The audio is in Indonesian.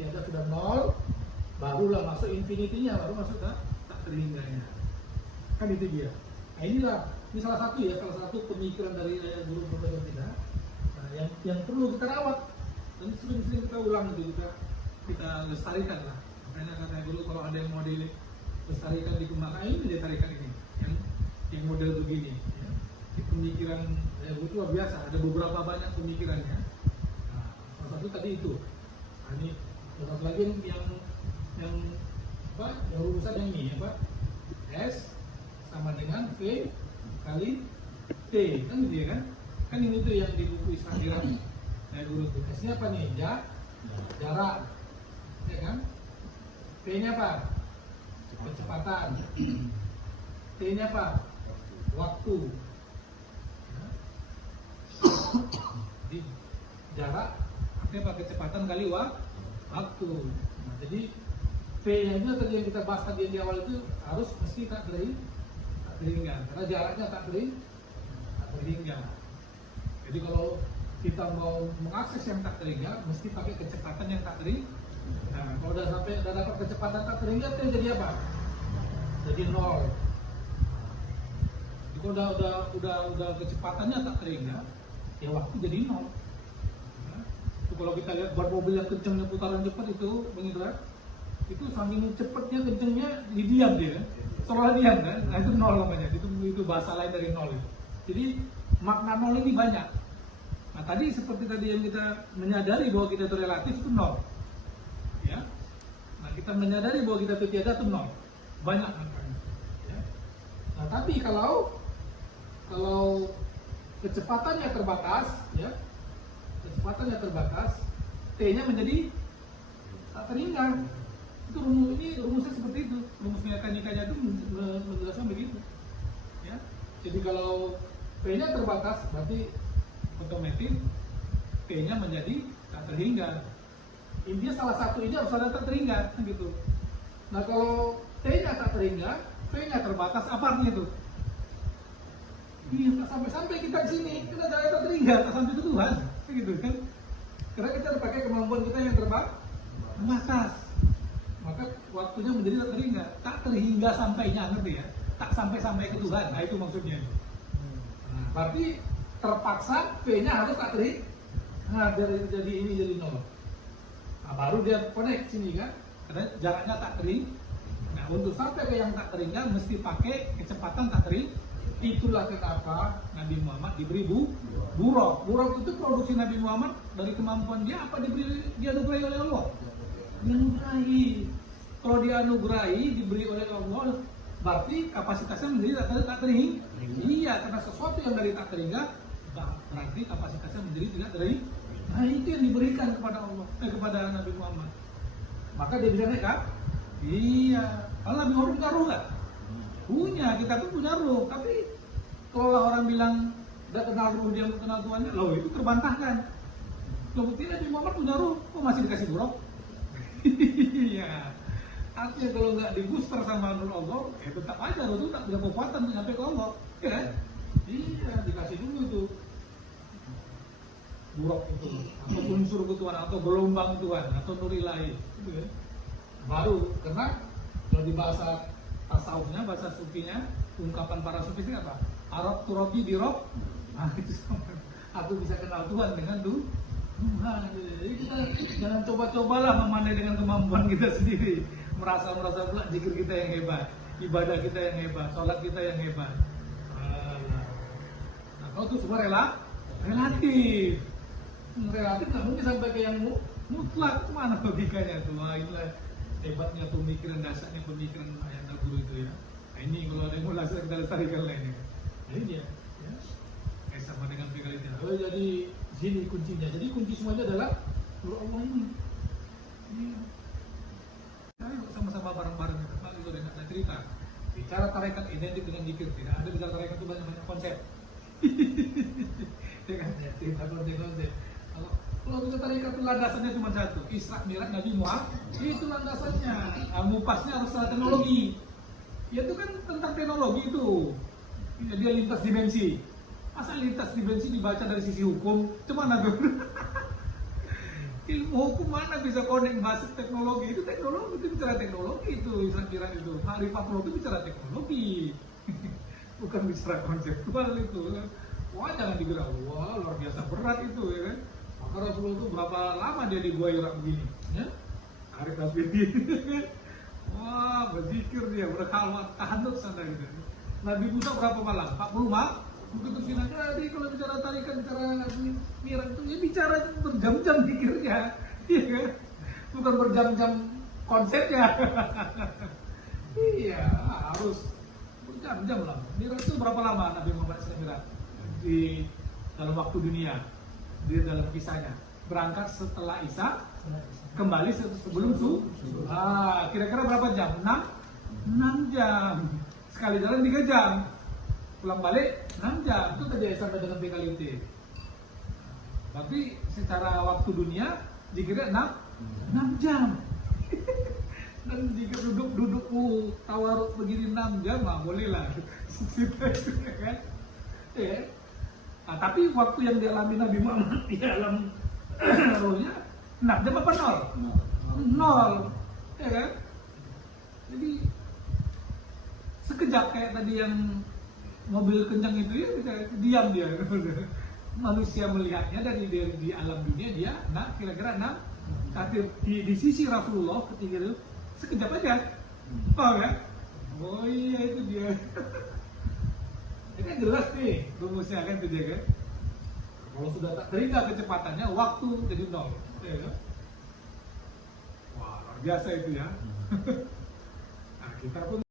tiada sudah nol, barulah masuk infinity-nya, baru masuk tak terhingganya. Kan itu dia. Nah inilah, ini salah satu pemikiran dari guru pembelajaran kita. Nah, yang perlu kita rawat dan sering-sering kita ulang itu, kita lestarikan lah. Makanya kata guru kalau ada yang mau dilestarikan, dikembangkan, ini dia tarikan ini, yang model begini. Ya. Di pemikiran itu luar biasa. Ada beberapa banyak pemikirannya. Nah, salah satu tadi itu. Nah, ini salah satu lagi yang rumusan yang ini apa? S sama dengan V kali T, kan gitu ya kan? Kan ini tuh yang di buku Instagram ya guru tuh. S-nya apa nih? Jarak, ya kan? T-nya apa? Kecepatan. T-nya apa? Waktu. Ya. Di jarak, apa? Kecepatan kali waktu. Nah, jadi V-nya itu tadi yang kita bahas tadi di awal itu harus mesti tak terhingga, karena jaraknya tak terhingga. Jadi kalau kita mau mengakses yang tak terhingga, mesti pakai kecepatan yang tak terhingga. Nah, kalau udah dapat kecepatan tak terhingga, itu jadi apa? Jadi nol. Jadi kalau udah kecepatannya tak terhingga, ya waktu jadi nol. Nah, itu kalau kita lihat buat mobil yang kencangnya putaran cepat itu, Bang Indra, itu saking cepatnya kencangnya diam dia. Seolah diam kan, nah itu nol namanya, itu bahasa lain dari nol itu. Jadi makna nol ini banyak. Nah tadi seperti tadi yang kita menyadari bahwa kita itu relatif itu nol, ya. Nah kita menyadari bahwa kita itu tiada itu nol, banyak maknanya. Ya. Nah tapi kalau kecepatannya terbatas, ya, kecepatannya terbatas, T-nya menjadi tak terhingga. Itu rumusnya seperti itu, rumus mekanikanya itu menjelaskan begitu, ya. Jadi kalau P-nya terbatas, berarti otomatis T-nya menjadi tak terhingga. Intinya salah satu ini harus ada tak terhingga, gitu. Nah kalau T-nya tak terhingga, P-nya terbatas, apa artinya itu? Iya, tak sampai kita di sini, kita jangan tak terhingga, tak sampai ke Tuhan, gitu kan? Karena kita pakai kemampuan kita yang terbatas. Maka waktunya menjadi tak terhingga sampainya, ngerti ya? Tak sampai ke Tuhan, nah itu maksudnya. Nah, berarti terpaksa V-nya harus tak terhingga. Nah, jadi ini jadi nol. Nah, baru dia connect sini kan? Karena jaraknya tak terhingga. Nah, untuk sampai ke yang tak terhingga mesti pakai kecepatan tak terhingga. Itulah kenapa Nabi Muhammad diberi buraq. Buraq itu produksi Nabi Muhammad dari kemampuan dia apa dianugerahi oleh Allah? Dianugerahi. Kalau dianugerahi, diberi oleh Allah, berarti kapasitasnya menjadi tak terhingga. Iya, karena sesuatu yang dari tak terhingga, berarti kapasitasnya menjadi tidak terhingga. Nah itu yang diberikan kepada Allah, kepada Nabi Muhammad. Maka dia bisa naik kan? Iya. Kalau Nabi Muhammad punya ruh nggak? Punya, kita pun punya ruh. Tapi kalau orang bilang tidak kenal ruh, dia kenal Tuhannya, loh itu terbantahkan. Kemudian Nabi Muhammad punya ruh, kok masih dikasih buraq? Iya. Artinya kalau nggak di booster sama nur Allah, ya tetap aja ruh itu tak punya kekuatan sampai ke Allah, ya? Iya, dikasih dulu itu buraq itu, atau unsur Tuhan, atau gelombang Tuhan, atau nur ilahi, gitu ya. Baru, karena kalau di bahasa tasawufnya, bahasa sufinya, ungkapan para sufi itu apa? Arab turabi birok, nah itu sama. Aku bisa kenal Tuhan dengan Tuhan. Jadi kita jangan coba-cobalah memandai dengan kemampuan kita sendiri. Merasa pula zikir kita yang hebat, ibadah kita yang hebat, sholat kita yang hebat. Nah kalau itu semua relatif nggak mungkin sampai ke yang mutlak. Mana logikanya tuh? Wah inilah hebatnya pemikiran, dasarnya pemikiran ayat guru itu ya. Nah ini kalau ada yang mau kita lestarikan lainnya. Jadi dia ya. Kayak sama dengan pikiran itu. Oh jadi sini kuncinya. Jadi kunci semuanya adalah nur Allah ini. Iya. Ayo sama-sama bareng-bareng. Nah, itu ada cerita. Bicara tarekat identik dengan zikir. Tidak ada bicara tarekat itu banyak konsep. Ya kan? Cerita konsep. Kalau kita tarekat itu landasannya cuma satu, Isra Mi'raj Nabi Muhammad. Itu landasannya. Ngupasnya harus secara teknologi. Ya itu kan tentang teknologi itu. Dia lintas dimensi. Masa lintas dimensi dibaca dari sisi hukum? Cuma tuh? ilmu hukum mana bisa connect masuk teknologi? Itu teknologi, itu bicara teknologi itu, saya kira itu. Ma'rifatullah itu bicara teknologi. Bukan bicara konseptual itu. Wah, jangan dikira, wah luar biasa berat itu ya kan. Maka Rasulullah itu berapa lama dia di gua Hira begini, ya? Arif Tasbih. Wah, berzikir dia, berkhalwat, tahanut sana gitu. Nabi Musa berapa malam? 40 malam. Begitu sini tadi kalau bicara tarikan, bicara mirang itu ya bicara berjam-jam pikirnya, iya kan? Bukan berjam-jam konsepnya. Iya, harus berjam-jam lah. Mirang itu berapa lama Nabi Muhammad SAW di dalam waktu dunia, di dalam kisahnya? Berangkat setelah Isya, kembali sebelum subuh. Kira-kira berapa jam? 6 jam. Sekali jalan 3 jam. Pulang balik 6 jam. Itu terjadi sampai dengan PKLT. Tapi secara waktu dunia dikira 6 jam. Dan jika duduk tawaruk begini 6 jam, boleh lah. Kan? Ya. Nah, tapi waktu yang dialami Nabi Muhammad di alam rohnya 6 jam apa 0? 0. Ya kan? Jadi sekejap kayak tadi yang mobil kencang itu ya bisa diam dia. Manusia melihatnya dari di alam dunia dia kira-kira 6. Tapi di sisi Rasulullah ketika itu sekejap aja. Paham ya? Oh iya itu dia. Ini kan jelas nih rumusnya kan itu dia kan. Kalau sudah tak teringat kecepatannya, waktu jadi 0. Ya, kan? Wah, luar biasa itu ya. Nah, kita pun